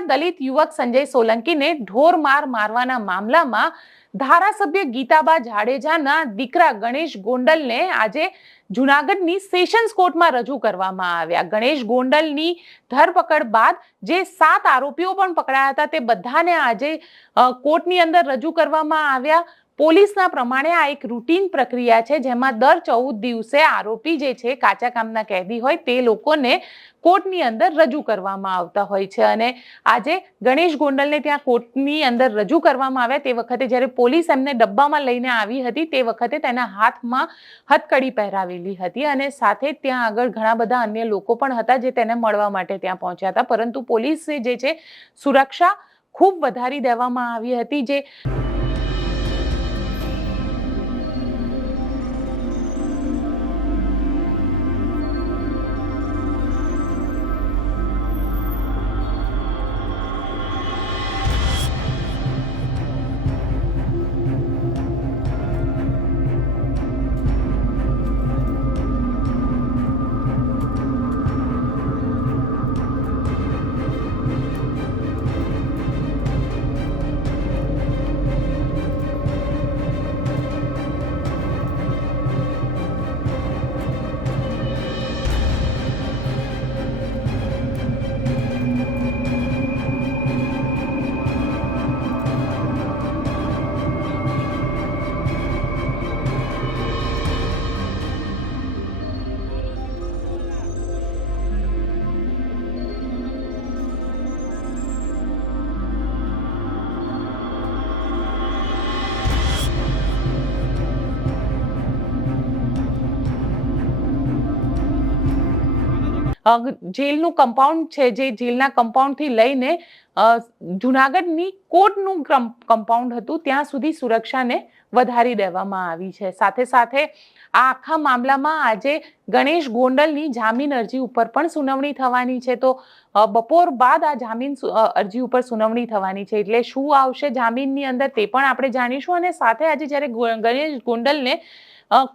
સુરતના દલિત યુવક સંજય સોલંકીને ઢોરમાર મારવાના મામલામાં ધારાસભ્ય ગીતાબા જાડેજાના દીકરા ગણેશ ગોંડલને આજે જૂનાગઢની સેશન્સ કોર્ટમાં રજૂ કરવામાં આવ્યા। ગણેશ ગોંડલની ધરપકડ બાદ જે 7 આરોપીઓ પણ પકડાયા હતા તે બધાને આજે કોર્ટની અંદર રજૂ કરવામાં આવ્યા। પોલીસના પ્રમાણે આ એક રૂટીન પ્રક્રિયા છે, જેમાં દર 14 દિવસે આરોપી જે છે કાચા કામના કેદી હોય તે લોકોને કોર્ટની અંદર રજૂ કરવામાં આવતા હોય છે। અને આજે ગણેશ ગોંડલને ત્યાં કોર્ટની અંદર રજૂ કરવામાં આવ્યા તે વખતે જ્યારે પોલીસ એમને ડબ્બામાં લઈને આવી હતી તે વખતે તેના હાથમાં હથકડી પહેરાવેલી હતી અને સાથે ત્યાં આગળ ઘણા બધા અન્ય લોકો પણ હતા જે તેને મળવા માટે ત્યાં પહોંચ્યા હતા, પરંતુ પોલીસે જે છે સુરક્ષા ખૂબ વધારી દેવામાં આવી હતી। જે જેલનું કમ્પાઉન્ડ છે, જે જેલના કમ્પાઉન્ડથી લઈને જૂનાગઢની કોર્ટનું કમ્પાઉન્ડ હતું ત્યાં સુધી સુરક્ષાને વધારી દેવામાં આવી છે। સાથે સાથે આ આખા મામલામાં આજે ગણેશ ગોંડલની જામીન અરજી ઉપર પણ સુનાવણી થવાની છે। તો બપોર બાદ આ જામીન અરજી ઉપર સુનાવણી થવાની છે, એટલે શું આવશે જામીનની અંદર તે પણ આપણે જાણીશું। અને સાથે આજે જ્યારે ગણેશ ગોંડલને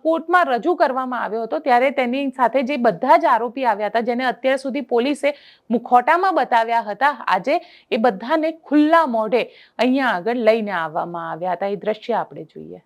કોર્ટમાં રજૂ કરવામાં આવ્યો હતો ત્યારે તેની સાથે જે બધા જ આરોપી આવ્યા હતા જેને અત્યાર સુધી પોલીસે મુખોટામાં બતાવ્યા હતા, આજે એ બધાને ખુલ્લા મોઢે અહીંયા આગળ લઈને આવવામાં આવ્યા હતા। એ દ્રશ્ય આપણે જોઈએ।